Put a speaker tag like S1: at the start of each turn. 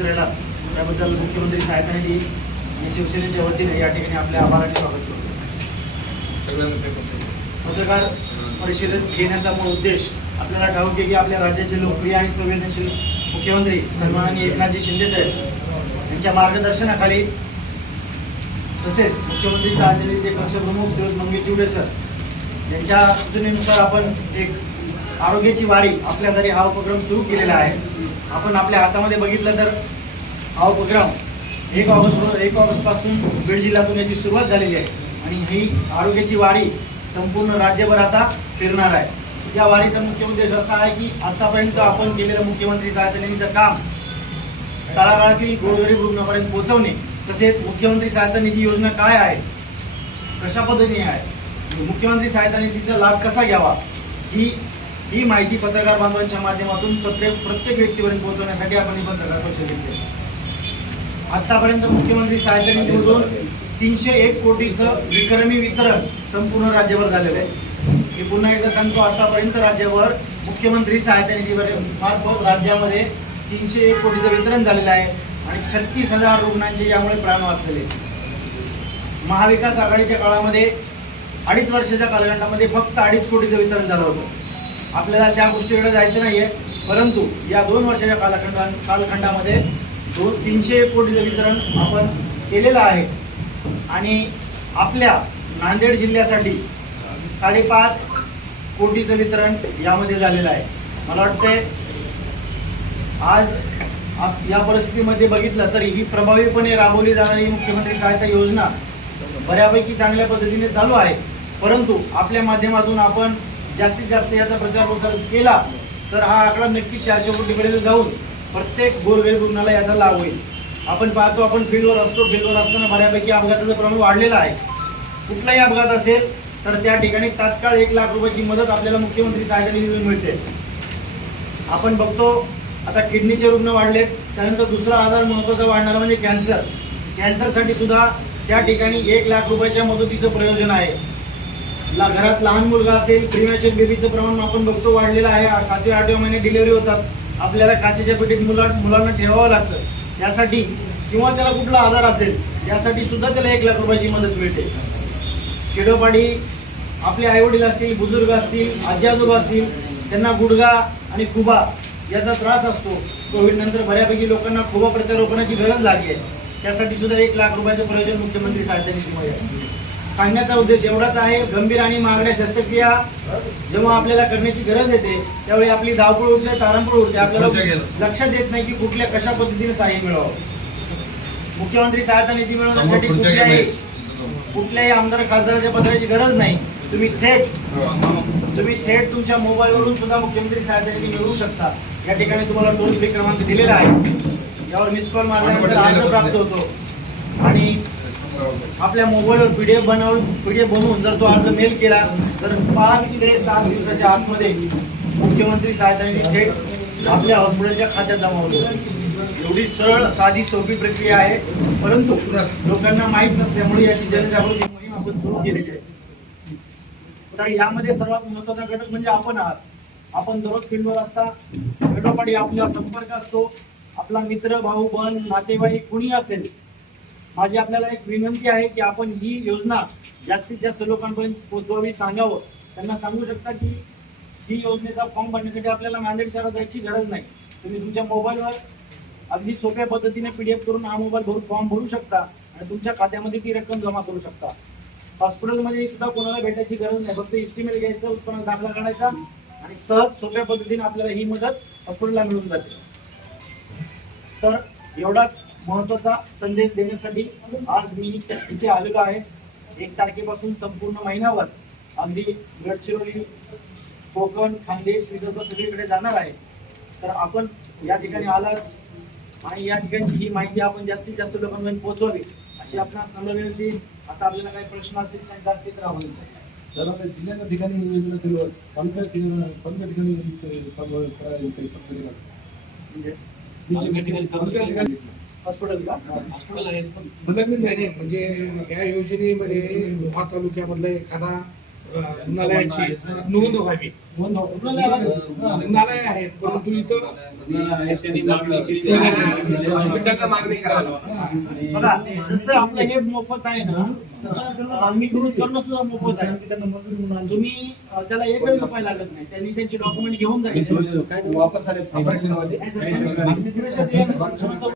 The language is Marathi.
S1: चर्चेच्या उपस्थित राहिला त्याबद्दल मुख्यमंत्री साहेबांनी निधी आणि शिवसेनेच्या वतीने या ठिकाणी आपल्या आभाराने स्वागत करतो. पत्रकार परिषदेत घेण्याचा मूळ उद्देश आपल्याला ठाऊक आहे की आपल्या राज्याचे लोकप्रिय आणि संवेदनशील मुख्यमंत्री सन्माननीय एकनाथजी शिंदे साहेब यांच्या मार्गदर्शनाखाली तसेच मुख्यमंत्री सहाय्यनिधीचे पक्षप्रमुख सुरज मंगेश चिवडे सर यांच्या सूचनेनुसार आपण एक आरोग्याची वारी आपल्या घरी हा उपक्रम सुरू केलेला आहे. आपण आपल्या हातामध्ये बघितलं तर हा उपक्रम एक ऑगस्ट एक ऑगस्टपासून बीड जिल्ह्यातून याची सुरुवात झालेली आहे. आणि ही आरोग्याची वारी संपूर्ण राज्यभर आता फिरणार आहे. या वारीचा मुख्य उद्देश असा आहे की आतापर्यंत आपण केलेलं मुख्यमंत्री सहायता काम तळागाळातील गोरगरीब रुग्णापर्यंत पोहोचवणे तसेच मुख्यमंत्री सहायता निधी योजना काय आहे कशा पद्धतीने आहे मुख्यमंत्री सहायता निधीचा लाभ कसा घ्यावा ही ही माहिती पत्रकार बांधवांच्या माध्यमातून प्रत्येक प्रत्येक व्यक्तीपर्यंत पोहोचवण्यासाठी आपण ही पत्रकार परिषद घेतली. आतापर्यंत मुख्यमंत्री सहायता निधीमधून तीनशे एक कोटीचं विक्रमी वितरण संपूर्ण राज्यभर झालेलं आहे. मी पुन्हा एकदा सांगतो आतापर्यंत राज्यावर मुख्यमंत्री सहायता निधीवर मार्फत राज्यामध्ये तीनशे एक कोटीचं वितरण झालेलं आहे आणि छत्तीस हजार रुग्णांचे यामुळे प्राण वाचलेले. महाविकास आघाडीच्या काळामध्ये अडीच वर्षाच्या कालखंडामध्ये फक्त अडीच कोटीचं वितरण झालं होतं. आपल्याला त्या गोष्टीकडे जायचं नाहीये. परंतु या दोन वर्षाच्या कालखंडा कालखंडामध्ये दोन तीनशे कोटीचं वितरण आपण केलेलं आहे आणि आपल्या नांदेड जिल्ह्यासाठी साडेपाच कोटीचं वितरण यामध्ये झालेलं आहे. मला वाटतंय आज आप- या परिस्थितीमध्ये बघितलं तर ही प्रभावीपणे राबवली जाणारी मुख्यमंत्री सहायता योजना बऱ्यापैकी चांगल्या पद्धतीने चालू आहे. परंतु आपल्या माध्यमातून आपण जास्तीत जास्त याचा प्रचार प्रसार केला तर हा आकडा नक्कीच चारशे कोटीपर्यंत जाऊन प्रत्येक गोरगरीब रुग्णाला याचा लाभ होईल. आपण पाहतो आपण फील्डवर असतो फील्डवर असताना बऱ्यापैकी अपघाताचं प्रमाण वाढलेलं आहे. कुठलाही अपघात असेल तर त्या ठिकाणी तात्काळ एक लाख रुपयाची मदत आपल्याला मुख्यमंत्री सहायता निधीतून मिळते. आपण बघतो आता किडनीचे रुग्ण वाढलेत त्यानंतर दुसरा आजार महत्त्वाचा वाढणारा म्हणजे कॅन्सर. कॅन्सरसाठी सुद्धा त्या ठिकाणी एक लाख रुपयाच्या मदतीचं प्रयोजन आहे. ला घरात लहान मुलगा असेल प्रिमॅच्युअर बेबीचं प्रमाण आपण बघतो वाढलेलं आहे. सातव्या आठव्या महिने डिलेवरी होतात. आपल्याला काचेच्या पेटीत मुला मुलांना ठेवावं लागतं. त्यासाठी किंवा त्याला कुठला आजार असेल यासाठी सुद्धा त्याला एक लाख रुपयाची मदत मिळते. खेडोपाडी आपले आईवडील असतील बुजुर्ग असतील आजी आजोबा असतील त्यांना गुडगा आणि खुबा याचा त्रास असतो. कोविड नंतर बऱ्यापैकी लोकांना खुबा प्रत्यारोपणाची गरज लागली आहे. त्यासाठी सुद्धा एक लाख रुपयाचं प्रयोजन मुख्यमंत्री सहायता निधीमध्ये आहे सांगण्याचा उद्देश एवढाच आहे गंभीर आणि महागड्या शस्त्रक्रिया जेव्हा आपल्याला करण्याची गरज येते त्यावेळी आपली धावपळ उडते तारंपळ उडते. आपल्याला लक्षात येत नाही की कुठल्या कशा पद्धतीने सहाय्य मिळावं मुख्यमंत्री सहायता निधी मिळवण्यासाठी कुठल्याही कुठल्याही आमदार खासदाराच्या पत्राची गरज नाही. तुम्ही थेट तुम्ही थेट तुमच्या मोबाईलवरून सुद्धा मुख्यमंत्री सहायता निधी मिळवू शकता. या ठिकाणी तुम्हाला टोल फ्री क्रमांक दिलेला आहे. यावर मिस कॉल मारल्यानंतर अर्ज प्राप्त होतो. आणि आपल्या मोबाईलवर पीडीएफ बनवून पीडीएफ बनवून जर तो अर्ज मेल केला तर पाच ते सात दिवसाच्या आतमध्ये मुख्यमंत्री साहेबांनी थेट आपल्या हॉस्पिटलच्या खात्यात जमा होतो. एवढी सरळ साधी सोपी प्रक्रिया आहे. परंतु लोकांना माहीत नसल्यामुळे याची जनजागृती मोहीम आपण सुरू केलेली आहे. तर यामध्ये सर्वात महत्त्वाचा घटक म्हणजे आपण आहात. आपण दररोज फील्डवर असता खेडोपाडी आपला संपर्क असतो आपला मित्र भाऊ बन नातेवाईक कुणी असेल माझी आपल्याला एक विनंती आहे की आपण ही योजना जास्तीत जास्त लोकांपर्यंत पोहोचवावी सांगावं. त्यांना सांगू शकता की ही योजनेचा फॉर्म भरण्यासाठी आपल्याला नांदेड शहरात जायची गरज नाही. तुम्ही तुमच्या मोबाईलवर अगदी सोप्या पद्धतीने पीडीएफ करून हा मोबाईल भरून फॉर्म भरू शकता आणि तुमच्या खात्यामध्ये ती रक्कम जमा करू शकता. हॉस्पिटलमध्ये सुद्धा कोणाला भेटायची गरज नाही. फक्त इस्टिमेट घ्यायचं उत्पन्न दाखला काढायचा आणि सहज सोप्या पद्धतीने आपल्याला ही मदत हॉस्पिटलला मिळून जाते. तर एवढाच महत्त्वाचा संदेश देण्यासाठी आज मी इथे आलेलो आहे. एक तारखेपासून संपूर्ण महिनाभर अगदी गडचिरोली कोकण खानदेश विदर्भ सगळीकडे जाणार आहे. तर आपण या ठिकाणी आलात आणि या ठिकाणची ही माहिती आपण जास्तीत जास्त लोकांपर्यंत पोहोचवावी अशी आपणास नम्र विनंती आता आपल्याला काही प्रश्न असतील शंका असतील तर आपण
S2: जिल्ह्याच्या ठिकाणी योजना केलं आहे. ठिकाणी तालुक्या ठिकाणी करायला
S1: म्हणजे
S2: मेडिकल
S1: हॉस्पिटल
S3: आहे. म्हणजे या योजनेमध्ये लोहा तालुक्यामधला एखादा
S4: रुग्णालयाची नोंद व्हावी. रुग्णालय आहेत परंतु इथं
S3: हॉस्पिटलला मागणी करावी
S1: बघा जसं आपलं हे मोफत आहे ना तसं आम्ही करून करणं सुद्धा मोफत आहे. तुम्ही त्याला एकही रुपये लागत नाही. त्यांनी त्यांचे डॉक्युमेंट घेऊन जायचे.
S2: वापस आले?